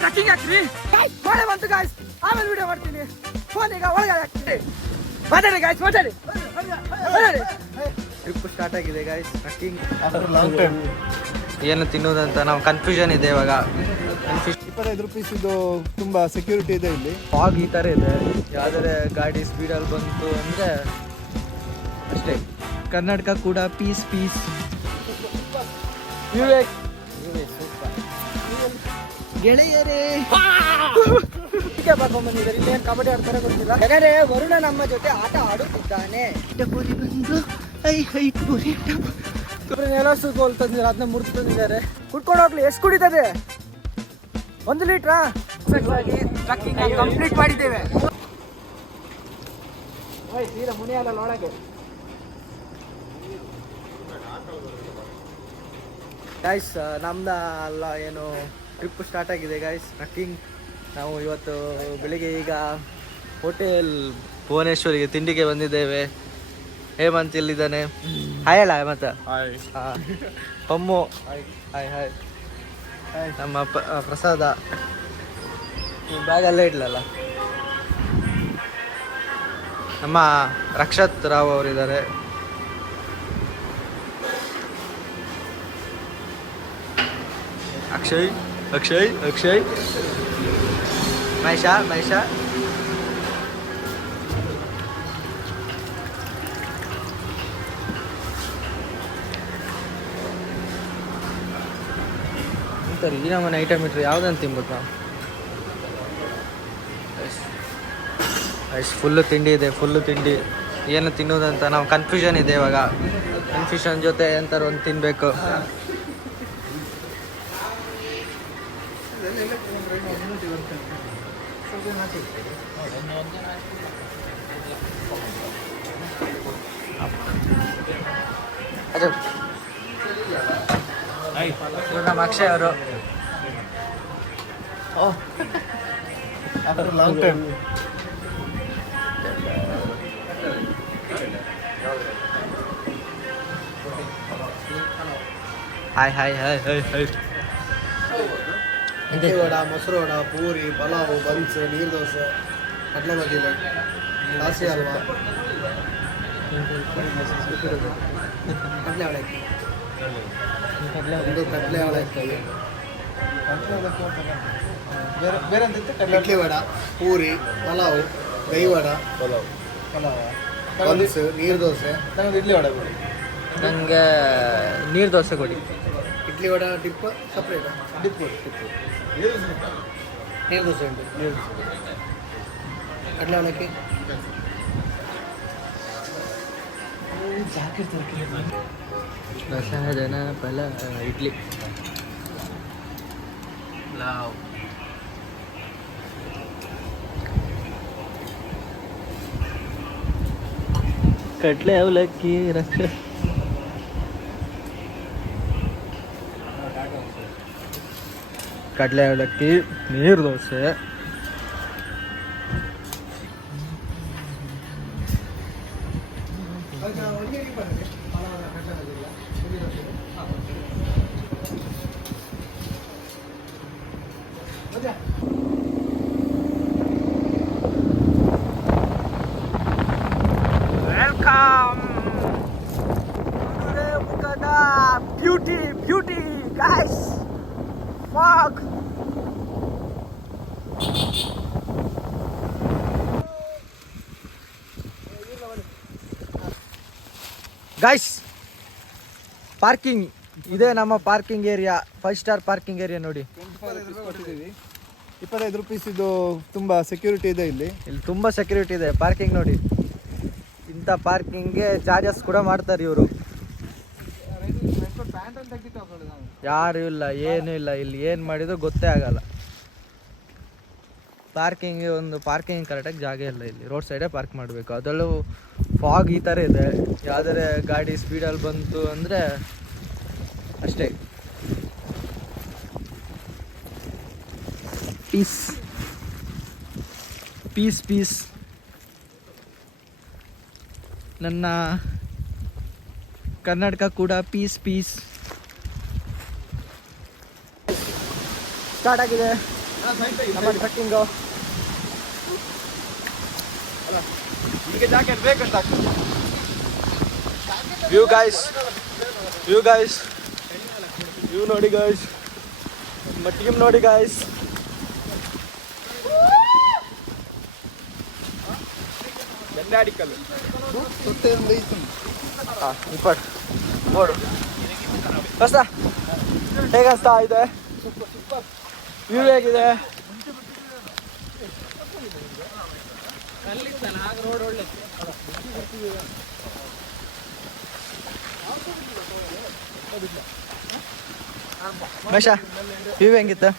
Trekking ಹಾಕ್ರಿ ಮಳೆ ಬಂತು ಗಾಯ್ಸ್. ಆಮೇಲೆ ವಿಡಿಯೋ ಮಾಡ್ತೀನಿ. ಫೋನ್ ಈಗ ಒಳಗಡೆ ಹಾಕ್ತೀನಿ. ಮಾತಾಡಿ ಗಾಯ್ಸ್, ಮಾತಾಡಿ. ಟ್ರಿಪ್ ಸ್ಟಾರ್ಟ್ ಆಗಿದೆ ಗಾಯ್ಸ್. ಟ್ರಕ್ಕಿಂಗ್ ಏನು ತಿನ್ನೋದಂತ ನಾವು ಕನ್ಫ್ಯೂಷನ್ ಇದೆ ಇವಾಗ. 25 ರೂಪೀಸ್ ಇದು ತುಂಬ ಸೆಕ್ಯೂರಿಟಿ ಇದೆ ಇಲ್ಲಿ. ಫಾಗ್ ಈ ಥರ ಇದೆ. ಯಾವ್ದಾರೆ ಗಾಡಿ ಸ್ಪೀಡಲ್ಲಿ ಬಂತು ಅಂದರೆ ಅಷ್ಟೇ. ಕರ್ನಾಟಕ ಕೂಡ ಪೀಸ್ ಪೀಸ್. ಗೆಳೆಯರೇ ಬಂದಿದ್ದಾರೆ. ಇಲ್ಲಿ ಏನು ಕಬಡ್ಡಿ ಆಡ್ತಾರೆ ಗೊತ್ತಿಲ್ಲ. ಯಾಕಂದ್ರೆ ವರುಣ ನಮ್ಮ ಜೊತೆ ಆಟ ಆಡುತ್ತಿದ್ದಾನೆ. ಎಲ್ಲ ಸುಗೋಲ್ ತಂದಿದ್ದಾರೆ, ಅದನ್ನ ಮುರಿದು ತಂದಿದ್ದಾರೆ. ಕುಟ್ಕೊಂಡು ಹೋಗ್ಲಿ. ಎಷ್ಟು ಕುಡಿತದೆ? 1 ಲೀಟ್ರಾ? ಟ್ರಕ್ಕಿಂಗ್ ಕಂಪ್ಲೀಟ್ ಮಾಡಿದ್ದೇವೆ. ತೀರಾ ಮುನಿಯಲ್ಲ ಒಳಗೆ ಗಾಯ್ಸ್. ನಮ್ದ ಅಲ್ಲ ಏನು ಟ್ರಿಪ್ ಸ್ಟಾರ್ಟ್ ಆಗಿದೆ ಗಾಯ್ಸ್. ಟ್ರಕ್ಕಿಂಗ್ ನಾವು ಇವತ್ತು ಬೆಳಿಗ್ಗೆ ಈಗ ಹೋಟೆಲ್ ಭುವನೇಶ್ವರಿಗೆ ತಿಂಡಿಗೆ ಬಂದಿದ್ದೇವೆ. ಹೇಮಂತ್ ಇಲ್ಲಿದ್ದಾನೆ. ಹಾಯ್ ಅಲ್ಲ ಹೇಮಂತ. Pammu hi hi. ನಮ್ಮ ಪ್ರಸಾದ ಬ್ಯಾಗಲ್ಲೇ ಇಡ್ಲಲ್ಲ. ನಮ್ಮ ರಕ್ಷತ್ ರಾವ್ ಅವರಿದ್ದಾರೆ. ಅಕ್ಷಯ್ ಅಕ್ಷಯ್ ಅಕ್ಷಯ್ ಮಹೇಶ ಮಹೇಶ. ಅಂತಾರೆ ಈ ನಮ್ಮನೆ ಐಟಮ್ ಇಟ್ಟರೆ ಯಾವುದಂತ ತಿನ್ಬೇಕು ನಾವು. ಫುಲ್ಲು ತಿಂಡಿ ಇದೆ, ಫುಲ್ಲು ತಿಂಡಿ. ಏನು ತಿನ್ನೋದಂತ ನಾವು ಕನ್ಫ್ಯೂಷನ್ ಇದೆ ಇವಾಗ. ಕನ್ಫ್ಯೂಷನ್ ಜೊತೆ ಎಂತಾರು ಒಂದು ತಿನ್ನಬೇಕು. ಅದು ನಮ್ಮ ಅಕ್ಷಯ್ ಅವರು. Long time. Hi hi hi hi hi. Vada, ಮೊಸರು ವಡ, ಪೂರಿ, ಪಲಾವು, ಬನ್ಸ್, ನೀರು ದೋಸೆ, ಕಡಲೆ ಬದೀಲೆ, ದಾಸಿ ಹಲ್ವಾ, ಕಡಲೆ ಅವಲಕ್ಕಿ, ಒಂದು ಕಡಲೆ ಅವಲಕ್ಕಿ, ಇಡ್ಲಿ ವಡ, ಪೂರಿ, ಪಲಾವು, ದಹಿ ವಡ, ಬನ್ಸ್, ನೀರು ದೋಸೆ. ಇಡ್ಲಿ ವಡ ಕೊಡಿ. ನನಗೆ ನೀರು ದೋಸೆ ಕೊಡಿ. Idli vada dip separate. Dip neer dosa ಉಂಟು. ಕಡಲೆ ಅವಲಕ್ಕಿ. ಪ್ರಸಾದನ ಫಲ ಇಡ್ಲಿ ಲಾವ್. ಕಡಲೆ ಅವಲಕ್ಕಿ ರಕ್ಷ. ಕಡಲೆ ಅವಲಕ್ಕಿ, ನೀರು dosa. Welcome beauty beauty guys. Fog guys. Parking ಇದೆ ನಮ್ಮ parking area. 5 star parking area ನೋಡಿ. 25 ರೂಪೀಸ್ ಇದು ತುಂಬ ಸೆಕ್ಯೂರಿಟಿ ಇದೆ ಇಲ್ಲಿ. ಇಲ್ಲಿ ತುಂಬ ಸೆಕ್ಯೂರಿಟಿ ಇದೆ. ಪಾರ್ಕಿಂಗ್ ನೋಡಿ. ಇಂಥ ಪಾರ್ಕಿಂಗ್ಗೆ ಚಾರ್ಜಸ್ ಕೂಡ ಮಾಡ್ತಾರೆ ಇವರು. ಯಾರು ಇಲ್ಲ, ಏನೂ ಇಲ್ಲ. ಇಲ್ಲಿ ಏನು ಮಾಡಿದ್ರು ಗೊತ್ತೇ ಆಗಲ್ಲ. ಪಾರ್ಕಿಂಗ್ ಒಂದು ಪಾರ್ಕಿಂಗ್ ಕರೆಕ್ಟಾಗಿ ಜಾಗ ಇಲ್ಲ ಇಲ್ಲಿ. ರೋಡ್ ಸೈಡೇ ಪಾರ್ಕ್ ಮಾಡಬೇಕು. ಅದರಲ್ಲೂ ಫಾಗ್ ಈ ಥರ ಇದೆ. ಯಾವ್ದಾರೆ ಗಾಡಿ ಸ್ಪೀಡಲ್ಲಿ ಬಂತು ಅಂದರೆ ಅಷ್ಟೇ. Piece piece piece. ನನ್ನ ಕರ್ನಾಟಕ ಕೂಡ ಪೀಸ್ ಪೀಸ್. ಸ್ಟಾರ್ಟ್ ಆಗಿದೆ. ನಮ್ಮ ಟ್ರಕ್ಕಿಂಗು. ವ್ಯೂ ಗಾಯ್ಸ್, ವ್ಯೂ ನೋಡಿ ಗಾಯ್ಸ್, ನಮ್ಮ ಟೀಮ್ ನೋಡಿ ಗಾಯ್ಸ್. ಇಪ್ಪಟ್ಟು ನೋಡು ಕಷ್ಟ ಹೇಗನ್ಸ್ತಾ ಇದೆ, ವ್ಯೂ ಹೇಗಿದೆ? ಮೇಷ ವ್ಯೂ ಹೆಂಗಿತ್ತು?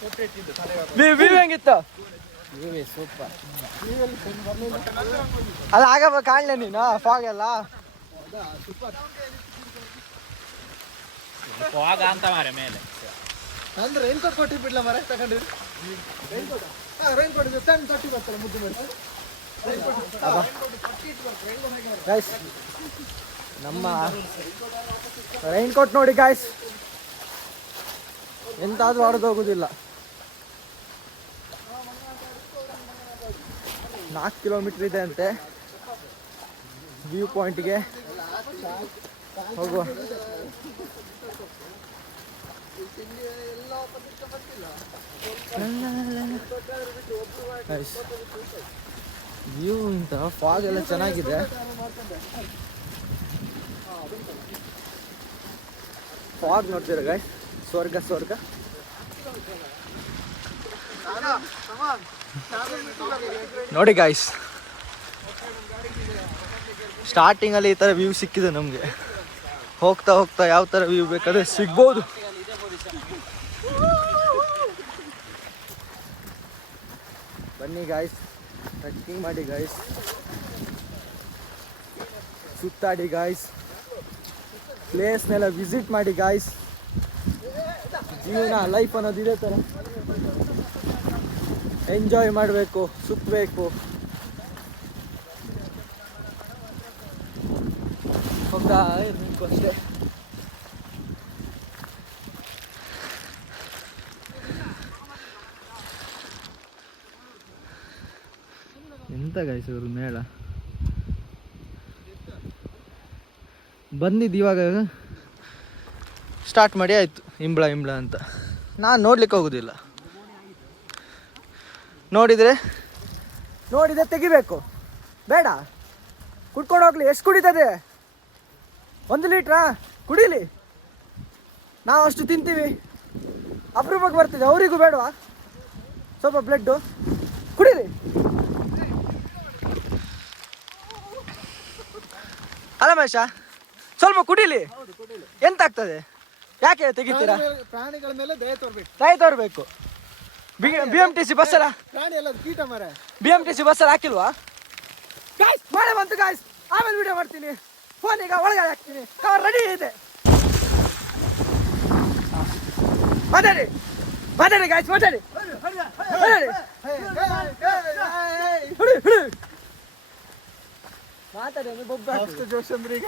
ವ್ಯೂ ಹೆಂಗಿತ್ತು? ಸೂಪರ್. ಅಲ್ಲ ಆಗ ಕಾಣಲೆ ನೀನು ಫಾಗ್ ಎಲ್ಲ ಅಂದ್ರೆ ರೈನ್ ಕೋಟ್ ಕೊಟ್ಟು ಬಿಡ್ಲ ಮರ ತಗೊಂಡ್ರಿ. ರೈನ್ ಕೋಟ್ ಸಣ್ಣ ತೊಟ್ಟಿ ಬರ್ತಾರೆ ಮುದ್ದು ಮೇಲೆ. ಗೈಸ್ ನಮ್ಮ ರೈನ್ ಕೋಟ್ ನೋಡಿ ಗಾಯ್ಸ್, ಎಂತಾದ್ರೂ ಹೊಡೆದು ಹೋಗುದಿಲ್ಲ. 4 ಕಿಲೋಮೀಟರ್ ಇದೆ ಅಂತೆ ವ್ಯೂ ಪಾಯಿಂಟ್ಗೆ ಹೋಗುವ. ವ್ಯೂ ಇಂತ ಫಾಗ್ ಎಲ್ಲ ಚೆನ್ನಾಗಿದೆ. ಫಾಗ್ ನೋಡ್ತೀರ ಗಾಯ್ಸ್, ಸ್ವರ್ಗ. ನೋಡಿ ಗಾಯ್ಸ್, ಸ್ಟಾರ್ಟಿಂಗಲ್ಲಿ ಈ ಥರ ವ್ಯೂ ಸಿಕ್ಕಿದೆ ನಮಗೆ. ಹೋಗ್ತಾ ಯಾವ ಥರ ವ್ಯೂ ಬೇಕಾದ್ರೆ ಸಿಗ್ಬೋದು. ಬನ್ನಿ ಗಾಯ್ಸ್, ಟ್ರೆಕ್ಕಿಂಗ್ ಮಾಡಿ ಗಾಯ್ಸ್, ಸುತ್ತಾಡಿ ಗಾಯ್ಸ್, ಪ್ಲೇಸ್ನೆಲ್ಲ ವಿಸಿಟ್ ಮಾಡಿ ಗಾಯ್ಸ್. ಜೀವನ ಲೈಫ್ ಅನ್ನೋದು ಇದೇ ಥರ, ಎಂಜಾಯ್ ಮಾಡಬೇಕು, ಸುತ್ತಬೇಕು. ಹೋಗ್ತಾ ಇರಬೇಕು ಅಷ್ಟೇ. ಎಂತ ಗಾಯ್ಸ್ ಇವರು ಮೇಳ ಬಂದಿದ್ದು ಇವಾಗ ಸ್ಟಾರ್ಟ್ ಮಾಡಿ ಆಯಿತು. ಇಂಬ್ಳ ಅಂತ ನಾನು ನೋಡ್ಲಿಕ್ಕೆ ಹೋಗೋದಿಲ್ಲ. ನೋಡಿದರೆ ತೆಗಿಬೇಕು, ಬೇಡ ಕುಡ್ಕೊಂಡು ಹೋಗ್ಲಿ. ಎಷ್ಟು ಕುಡಿತದೆ? 1 ಲೀಟ್ರಾ? ಕುಡೀಲಿ, ನಾವು ಅಷ್ಟು ತಿಂತೀವಿ. ಅಪರೂಪಕ್ಕೆ ಬರ್ತಿದೆ, ಅವರಿಗೂ ಬೇಡವಾ ಸ್ವಲ್ಪ ಬ್ಲಡ್ಡು? ಕುಡೀಲಿ. ಅಲ್ಲ ಮಹೇಶ, ಸ್ವಲ್ಪ ಕುಡೀಲಿ. ಎಂತ ಆಗ್ತದೆ? ಯಾಕೆ ತೆಗಿತೀರಾ? ಪ್ರಾಣಿಗಳ ಮೇಲೆ ದಯ ತೋರ್ಬೇಕು. BMTC ಬಸ್ಸಲ್ಲ, ಪ್ರಾಣಿ ಎಲ್ಲ ಕೀಟ ಮರ. BMTC ಬಸ್ಸಲ್ಲಿ ಹಾಕಿಲ್ವಾ? ಗಾಯ್ಸ್ ಮಳೆ ಬಂತು ಗಾಯ್ಸ್, ಆಮೇಲೆ ವಿಡಿಯೋ ಮಾಡ್ತೀನಿ. ಫೋನ್ ಈಗ ಒಳಗಡೆ ಹಾಕ್ತೀನಿ, ಕವರ್ ರೆಡಿ ಇದೆ. ಮಾತಾಡಿ ಗಾಯ್ಸ್, ಮಾತಾಡಿ. ಬೊಬ್ಬ ಜೋಶ್ ಅಂದ್ರೆ ಈಗ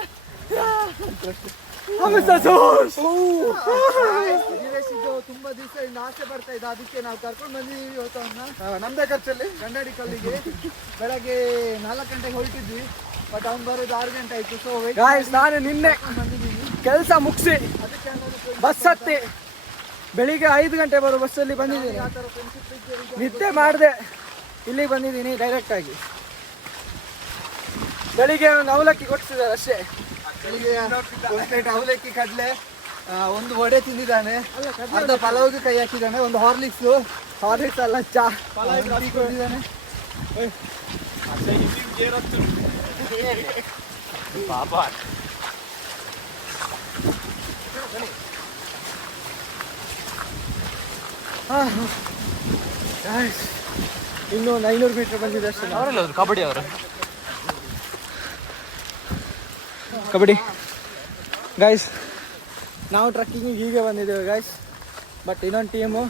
ತುಂಬಾ ದಿವಸದಿಂದ ಆಸೆ ಬರ್ತಾ ಇದೆ, ಅದಕ್ಕೆ ನಾವು ಕರ್ಕೊಂಡು ಬಂದಿದ್ದೀವಿ ಇವತ್ತು. ನಮ್ದೇ ಖರ್ಚಲ್ಲಿ ಗಂಡಾಡಿ ಕಲ್ಲಿಗೆ ಬೆಳಗ್ಗೆ 4 ಗಂಟೆಗೆ ಹೊರಟಿದ್ವಿ, ಬಟ್ ಅವ್ನು ಬರೋದು 6 ಗಂಟೆ ಆಯ್ತು. ಸೊ ಗಾಯ್ಸ್ ನಾನು ನಿನ್ನೆ ಕೆಲಸ ಮುಗಿಸಿ ಬಸ್ ಹತ್ತಿ ಬೆಳಿಗ್ಗೆ 5 ಗಂಟೆ ಬರೋ ಬಸ್ಸಲ್ಲಿ ಬಂದಿದ್ದೀನಿ. ನಿದ್ದೆ ಮಾಡಿದೆ, ಇಲ್ಲಿಗೆ ಬಂದಿದ್ದೀನಿ ಡೈರೆಕ್ಟಾಗಿ. ಬೆಳಿಗ್ಗೆ ಒಂದು ಅವಲಕ್ಕಿ ಕೊಡ್ತಿದ್ದಾರೆ ಅಷ್ಟೇ. ಬೆಳಿಗ್ಗೆ 1 ಪ್ಲೇಟ್ ಅವಲಕ್ಕಿ, ಕಡಲೆ, 1 ವಡೆ ತಿಂದಿದ್ದಾನೆ, ಅರ್ಧ ಪಲಾವ್ಗೆ ಕೈ ಹಾಕಿದ್ದಾನೆ, 1 ಹಾರ್ಲಿಕ್ಸ್ ಅಲ್ಲ ಚಾ ಕೊಟ್ಟಿದ್ದಾನೆ. ಇನ್ನೂ 500 ಮೀಟರ್ ಬಂದಿದೆ ಅಷ್ಟೇ. ಅವರೆಲ್ಲ ಕಬಡ್ಡಿ ಅವರು ಕಬಡ್ಡಿ ಗೈಸ್. ನಾವು ಟ್ರಕ್ಕಿಂಗಿಗೆ ಹೀಗೆ ಬಂದಿದ್ದೇವೆ ಗೈಸ್, ಬಟ್ ಇನ್ನೊಂದು ಟೀಮು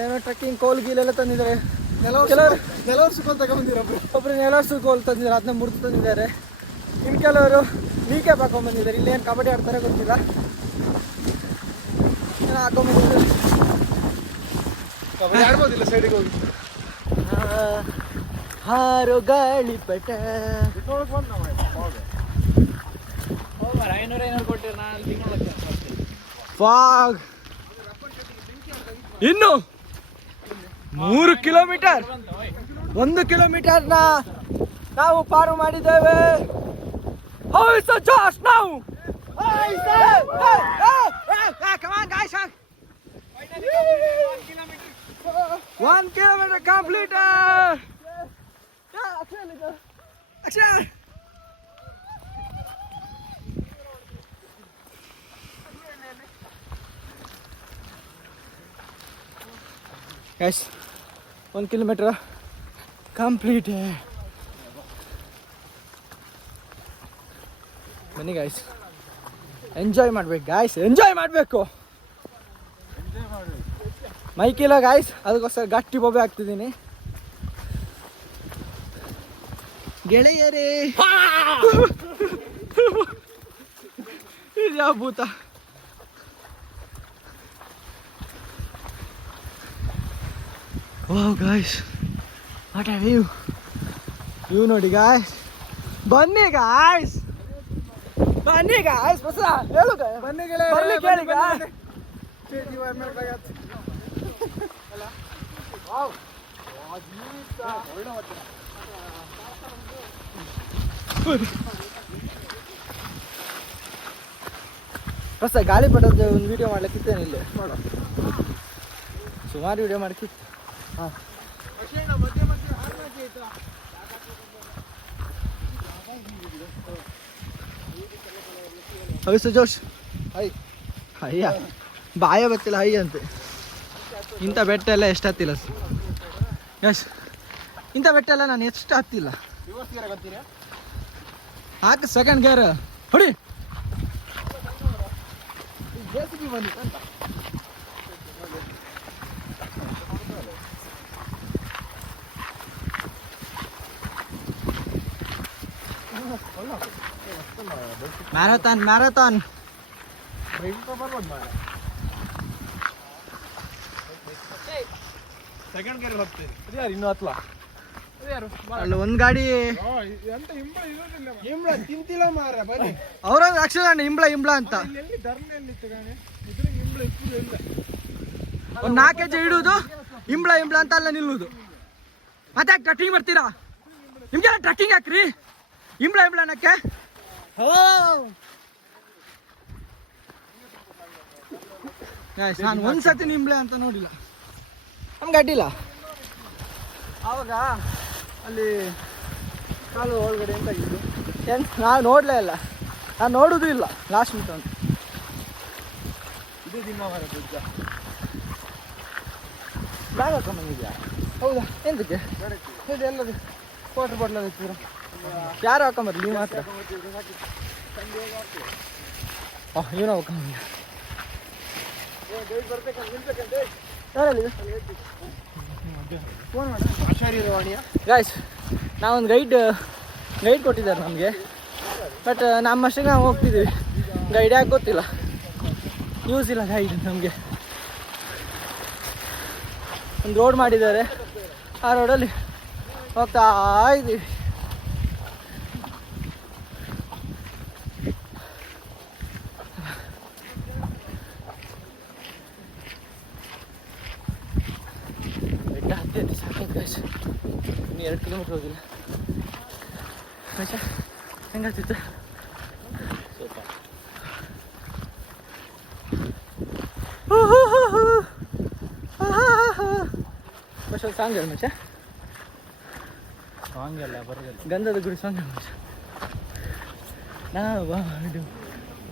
ಏನೋ ಟ್ರಕ್ಕಿಂಗ್ ಕೋಲ್ ಗೀಲೆಲ್ಲ ತಂದಿದ್ದಾರೆ. ನೆಲವರ್ಸಕ್ಕೆ ತಗೊಂಡ್ಬಂದಿರೋ ಒಬ್ಬರು ನೆಲವರ್ಸು ಕೋಲ್ ತಂದಿದ್ದಾರೆ, ಅದನ್ನ ಮುರಿದು ತಂದಿದ್ದಾರೆ. ಇನ್ನು ಕೆಲವರು ನೀಕೆ ಹಾಕೊಂಡ್ಬಂದಿದ್ದಾರೆ. ಇಲ್ಲೇನು ಕಬಡ್ಡಿ ಆಡ್ತಾರೆ ಗೊತ್ತಿಲ್ಲ, ಏನೋ ಹಾಕೊಂಡ್ಬಂದಿದ್ದಾರೆ. ಆಡ್ಬೋದಿಲ್ಲ ಸೈಡಿಗೆ ಹೋಗಿ ಹಾರೋ ಗಾಳಿಪಟ. ಫಾಗ್ ಇನ್ನು 3 ಕಿಲೋಮೀಟರ್, 1 ಕಿಲೋಮೀಟರ್ನ ನಾವು ಪಾರು ಮಾಡಿದ್ದೇವೆ. How is the Josh now? Hey, come on guys. 1 kilometer completed. Action. Guys, 1 kilometer completed. ಬನ್ನಿ ಗಾಯ್ಸ್, ಎಂಜಾಯ್ ಮಾಡ್ಬೇಕು ಗಾಯ್ಸ್, ಎಂಜಾಯ್ ಮಾಡಬೇಕು. ಮೈಕಿಲ್ಲ ಗಾಯ್ಸ್, ಅದಕ್ಕೋಸ್ಕರ ಗಟ್ಟಿ ಬೊಬ್ಬೆ ಹಾಕ್ತಿದ್ದೀನಿ. ಗೆಳೆಯರೇ, ಇದು ಯಾವ ಭೂತ? ವಾವ್ ಗಾಯ್ಸ್, ವಾಟ್ ಆ ವ್ಯೂ. ವ್ಯೂ ನೋಡಿ ಗಾಯ್ಸ್. ಬನ್ನಿ ಗಾಯ್ಸ್, ಬನ್ನಿ ಗಾಯ್ಸ್, ಬಸ ಹೇಳು ಬನ್ನಿ ಬರ್ಲಿ ಕೇಳಿ ಗಾಯ್ಸ್. ಬಸ್ ಗಾಳಿಪಟದ ಒಂದು ವಿಡಿಯೋ ಮಾಡ್ಲಿಕ್ಕಿತ್ತೇನೆ ಇಲ್ಲಿ ನೋಡು, ಸುಮಾರು ವಿಡಿಯೋ ಮಾಡ್ಲಿಕ್ಕಿತ್ತು. ಹಾಂ ಹೌದು ಜೋಶ್. ಹೈ ಅಯ್ಯ ಬಾಯ ಬತ್ತಿಲ್ಲ ಹೈ ಅಂತೆ. ಇಂಥ ಬೆಟ್ಟ ಎಲ್ಲ ಎಷ್ಟು ಹತ್ತಿಲ್ಲ ಯಶ್, ಇಂಥ ಬೆಟ್ಟ ಎಲ್ಲ ನಾನು ಎಷ್ಟು ಹತ್ತಿಲ್ಲ. ಹಾಕಿ ಸೆಕೆಂಡ್ ಗೇರ್ ಹೊಡಿ. Marathon marathon. ಸೆಕೆಂಡ್ ಗೇರ್ ಹೋಗ್ತೀನಿ. ಯಾರು ಇನ್ನೂ ಹತ್ಲ? ಅಲ್ಲ ಒಂದು ಗಾಡಿ ಇಂಬ್ಳ ತಿಂತಿಲ್ಲ ಮಾರ. ಬನ್ನಿ ಅವ್ರೊಂದು ಅಕ್ಷರ ಇಂಬ್ಳ ಇಂಬ್ಳ ಅಂತ ಎಲ್ಲಿ ಧರ್ಮಲ್ಲಿತ್ತು ಗಾಣೆ, ಇದ್ರ ಇಂಬ್ಳ ಇಪ್ಪುದು ಇಲ್ಲ. ಒಂದು 4 kg ಇಡುವುದು, ಇಂಬ್ಳ ಇಂಬ್ಳ ಅಂತ ಅಲ್ಲ ನಿಲ್ಲುವುದು. ಮತ್ತೆ ಯಾಕೆ ಟ್ರಕ್ಕಿಂಗ್ ಬರ್ತೀರಾ? ನಿಮ್ಗೆಲ್ಲ ಟ್ರಕ್ಕಿಂಗ್ ಹಾಕ್ರಿ ಇಂಬ್ಳ ಇಂಬ್ಳ ಅನ್ನಕ್ಕೆ. ನಾನು ಒಂದ್ಸತಿ ನಿಂಬ್ಳೆ ಅಂತ ನೋಡಿಲ್ಲ, ನಮ್ಗೆ ಅಡ್ಡಿಲ್ಲ. ಆವಾಗ ಅಲ್ಲಿ ಕಾಲು ಒಳಗಡೆ ಎಂತಾಗಿದ್ದು ನಾನು ನೋಡಲೇ ಇಲ್ಲ, ನಾನು ನೋಡೋದು ಇಲ್ಲ. ಲಾಸ್ಟ್ ಮಿನಿಟ್ ಅಂತ ಇದು ನಿಮ್ಮ ಮರ ಪೂಜಾ ಬ್ಯಾಗ್ ಹಾಕೊಂಬಂದಿದ್ಯಾ? ಹೌದಾ, ಎಂತಕ್ಕೆ? ಇದು ಎಲ್ಲದು ವಾಟರ್ ಬಾಟ್ಲ್ ಇರ್ತೀರ. ಯಾರು ಹಾಕೊಂಬರ್ಲಿ? ನೀವು ಮಾತ್ರ. ಇವನು ಹಾಕೊಂಬಂದ. ಯಾರಲ್ಲಿ ಫೋನ್ ಮಾಡ ಆಚಾರ್ಯವಾಣಿಯ ಗಾಯ್ಸ್, ನಾವೊಂದು ಗೈಡ್ ಕೊಟ್ಟಿದ್ದಾರೆ ನಮಗೆ. ಬಟ್ ನಮ್ಮಷ್ಟೇ ನಾವು ಹೋಗ್ತಿದ್ದೀವಿ, ಗೈಡ್ ಯಾಕೆ ಗೊತ್ತಿಲ್ಲ, ಯೂಸ್ ಇಲ್ಲ ಗೈಡ್ ನಮಗೆ. ಒಂದು ರೋಡ್ ಮಾಡಿದ್ದಾರೆ, ಆ ರೋಡಲ್ಲಿ ಹೋಗ್ತಾ ಇದ್ದೀವಿ. ಬೆಟ್ಟ ಹತ್ತಿ ಸಾಕೈತೆ ಗಾಯ್ಸ್, ಇನ್ನು 2 ಕಿಲೋಮೀಟ್ರ್ ಹೋಗಿಲ್ಲ. ಹೆಂಗಾಗ್ತಿತ್ತು? ಸ್ಪೆಷಲ್ ಸಾಂಗ್ ಹೇಳಿ ಮಚ್ಚ. ಸಾಂಗ್ ಎಲ್ಲ ಬರೋದಿಲ್ಲ. ಗಂಧದ ಗುಡಿ ಸಾಂಗ್ ಹೇಳಿ ಮಚ್ಚ. ನಾವಾಡು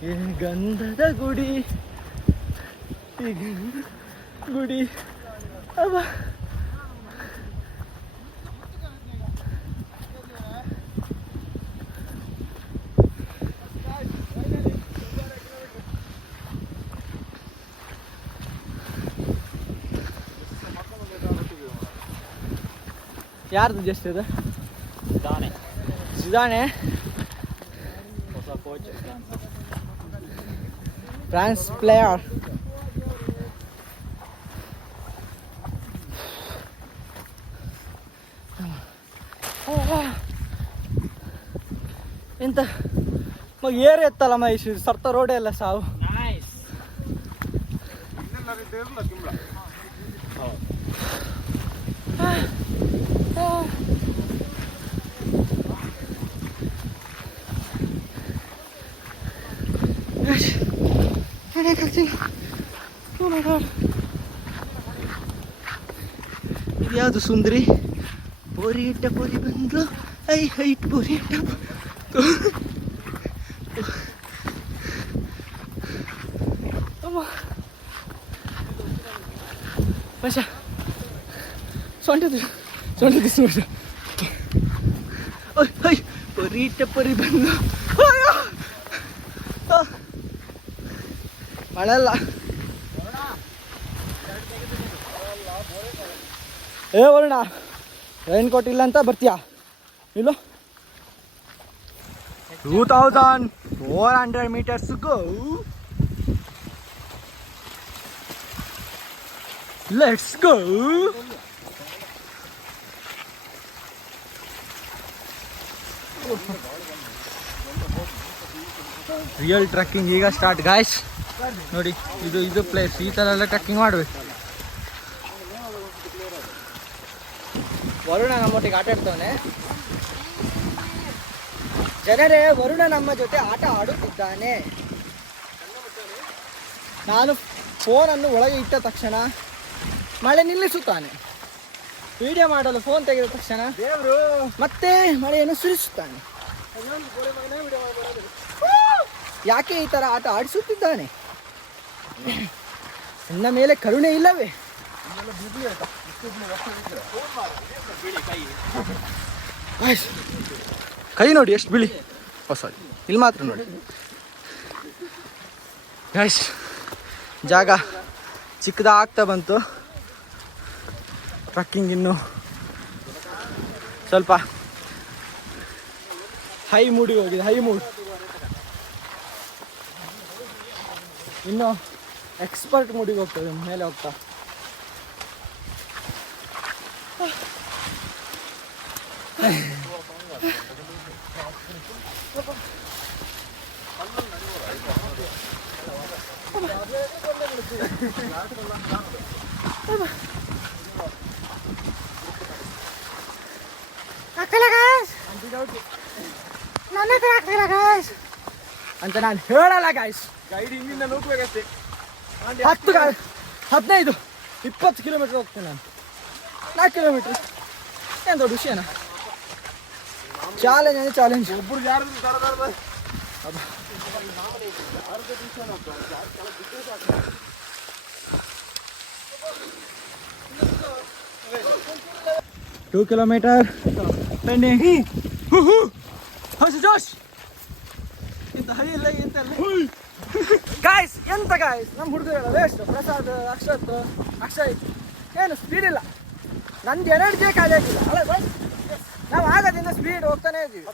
ಏ ಗಂಧದ ಗುಡಿ, ಈ ಗುಡಿ ಅವ. ಯಾರ್ದು ಜಸ್ಟ್ ಇದು? ಸಿದಾನೆ ಹೊಸ ಕೋಚ್ ಫ್ರಾನ್ಸ್ ಪ್ಲೇಯರ್. ಎಂತ ಮಗ ಏರ್ ಎತ್ತಲ್ಲ ಮಹೇಶ್ ಸರ್ತ ರೋಡೇ ಎಲ್ಲ ಸಾವು. ಇದ್ಯಾವುದು ಸುಂದ್ರಿ ಪೋರಿ ಇಟ್ಟ ಪೋರಿ ಬಂದು ಹೈಟ್ ಪೋರಿ ಇಟ್ಟ ಮಶ ಸೊಂಟದ ನೋಡಿ ಪೊರಿ ಇಟ್ಟ ಪೊರಿ ಬಂದು ಮಳೆ ಅಲ್ಲ. ಏ ವರುಣ ರೈನ್ ಕೋಟ್ ಇಲ್ಲ ಅಂತ ಬರ್ತೀಯಾ ಇಲ್ಲೋ? 2400 meters to go. Let's go. Real trekking ಈಗ ಸ್ಟಾರ್ಟ್ ಗಾಯ್ಸ್. ನೋಡಿ ಇದು ಪ್ಲೇಸ್, ಈ ಥರ ಎಲ್ಲ ಟ್ರೆಕ್ಕಿಂಗ್ ಮಾಡಬೇಕು. ವರುಣ ನಮ್ಮೊಟ್ಟಿಗೆ ಆಟ ಆಡ್ತಾವನೆ. ಜನರೇ, ವರುಣ ನಮ್ಮ ಜೊತೆ ಆಟ ಆಡುತ್ತಿದ್ದಾನೆ. ನಾನು ಫೋನನ್ನು ಒಳಗೆ ಇಟ್ಟ ತಕ್ಷಣ ಮಳೆ ನಿಲ್ಲಿಸುತ್ತಾನೆ. ವಿಡಿಯೋ ಮಾಡಲು ಫೋನ್ ತೆಗೆದ ತಕ್ಷಣ ಮತ್ತೆ ಮಳೆಯನ್ನು ಸುರಿಸುತ್ತಾನೆ. ಯಾಕೆ ಈ ಥರ ಆಟ ಆಡಿಸುತ್ತಿದ್ದಾನೆ? ನನ್ನ ಮೇಲೆ ಕರುಣೆ ಇಲ್ಲವೇ? ಕೈ ನೋಡಿ ಎಷ್ಟು ಬಿಳಿ. ಸಾರಿ, ಇಲ್ಲಿ ಮಾತ್ರ ನೋಡಿ ಗೈಸ್. ಜಾಗ ಚಿಕ್ಕದಾಗ್ತಾ ಬಂತು. ಟ್ರಕ್ಕಿಂಗ್ ಇನ್ನು ಸ್ವಲ್ಪ ಹೈ ಮೂಡಿಗೆ ಹೋಗಿದೆ. ಹೈ ಮೂಡ್ ಇನ್ನು ಎಕ್ಸ್ಪರ್ಟ್ ಮೂಡಿಗೆ ಹೋಗ್ತದೆ ಮೇಲೆ ಹೋಗ್ತಾ. ಅಂತ ನಾನು ಹೇಳಲ್ಲ ಗಾಯ್ಸ್. ಗೈಡ್ ಹಿಂದಿಂದ ನೂಕಬೇಕಷ್ಟೇ. 15 20 ಕಿಲೋಮೀಟರ್ ಹೋಗ್ತೇನೆ ನಾನು. 4 ಕಿಲೋಮೀಟರ್ ಏನು ದೊಡ್ಡ ವಿಷಯನ? ಚಾಲೆಂಜ್ ಅಂದರೆ ಚಾಲೆಂಜ್. ಒಬ್ಬರು ಯಾರು $2 kilometers pending. ಜೋಶ್ ಇಂತ ಹೈ ಇಲ್ಲ ಇಂತಲ್ಲ ಗಾಯ್ಸ್. ಎಂತ ಗಾಯ್ಸ್, ನಮ್ಮ ಹುಡುಗರೆಲ್ಲ ವೇಸ್ಟ್. ಪ್ರಸಾದ್, ಅಕ್ಷಯ್ ಏನು ಸ್ಪೀಡ್ ಇಲ್ಲ. ನಂದು ಎನರ್ಜಿ ಖಾಲಿ ಆಗಿಲ್ಲ ಅಲ್ಲ ಬಾಯ್. ನಾವು ಆಗದಿಂದ ಸ್ಪೀಡ್ ಹೋಗ್ತಾನೆ ಇದ್ದೀವಿ.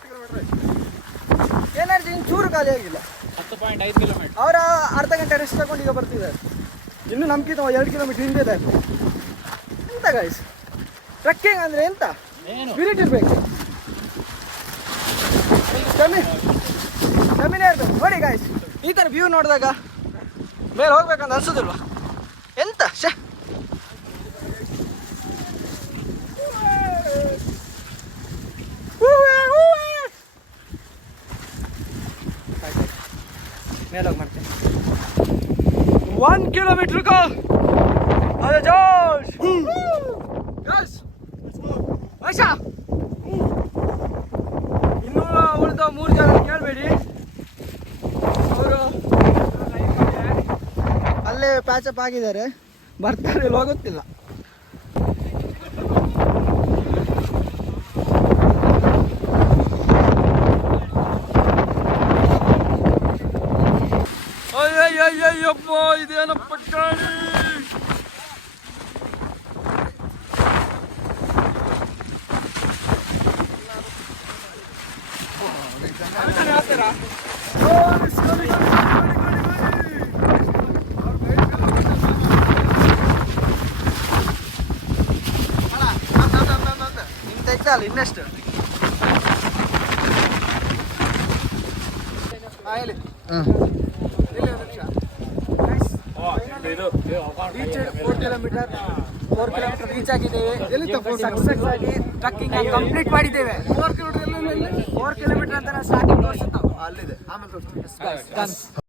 ಎನರ್ಜಿ ಚೂರು ಖಾಲಿ ಆಗಿಲ್ಲ. 10.5 ಕಿಲೋಮೀಟರ್. ಅವರ ಅರ್ಧ ಗಂಟೆ ರೆಸ್ಟ್ ತಗೊಂಡು ಈಗ ಬರ್ತಿದ್ದಾರೆ. ಇನ್ನು ನಮ್ಗಿಂತ 2 ಕಿಲೋಮೀಟರ್ ಹಿಂದೆ ಇದೆ. ಎಂತ ಗಾಯ್ಸ್, ಟ್ರೆಕ್ಕಿಂಗ್ ಅಂದರೆ ಎಂತ ಸ್ಪಿರಿಟ್ ಇರಬೇಕು. ಜಮೀನೇ ಇರಬೇಕು. ನೋಡಿ ಗಾಯ್ಸ್, ಈ ಥರ ವ್ಯೂ ನೋಡಿದಾಗ ಮೇಲೆ ಹೋಗ್ಬೇಕಂತ ಅನ್ಸೋದಿಲ್ವ? ಎಂತ ಶೇ ಮೇಲೆ ಹೋಗಿ ಮಾಡ್ತೇನೆ. 1 kilometer go. ಅದೇ ಜೋಶ್ ಗೈಸ್. ಆಶಾ ಇನ್ನೂ ಉಳಿದ 3 ಜನ ಕೇಳಬೇಡಿ. ಅವರು ಅಲ್ಲೇ ಪ್ಯಾಚಪ್ ಆಗಿದ್ದಾರೆ, ಬರ್ತಾರೆ ಇಲ್ಲ ಗೊತ್ತಿಲ್ಲ. ಅಯ್ಯಯ್ಯಯ್ಯಪ್ಪ, ಇದೇನಪ್ಪ ಗಾಡಿ. ಇಂತ ಇತ್ತಲ್ಲ ಇನ್ನಷ್ಟು ಹೇಳಿ ಹಾಂ ಇಲ್ಲಿ ಒಂದು ನಿಮಿಷ. 4 ಕಿಲೋಮೀಟರ್ ರೀಚ್ ಆಗಿದ್ದೇವೆ. ಸಕ್ಸಸ್ ಆಗಿ ಟ್ರಕ್ಕಿಂಗ್ ಕಂಪ್ಲೀಟ್ ಮಾಡಿದ್ದೇವೆ. 4 ಕಿಲೋಮೀಟರ್ ಅಂತ ನಾವು ಸ್ಟಾರ್ಟಿಂಗ್ ತೋರಿಸುತ್ತಾ ಅಲ್ಲಿದೆ ಆಮೇಲೆ ತೋರಿಸ್ತೀನಿ.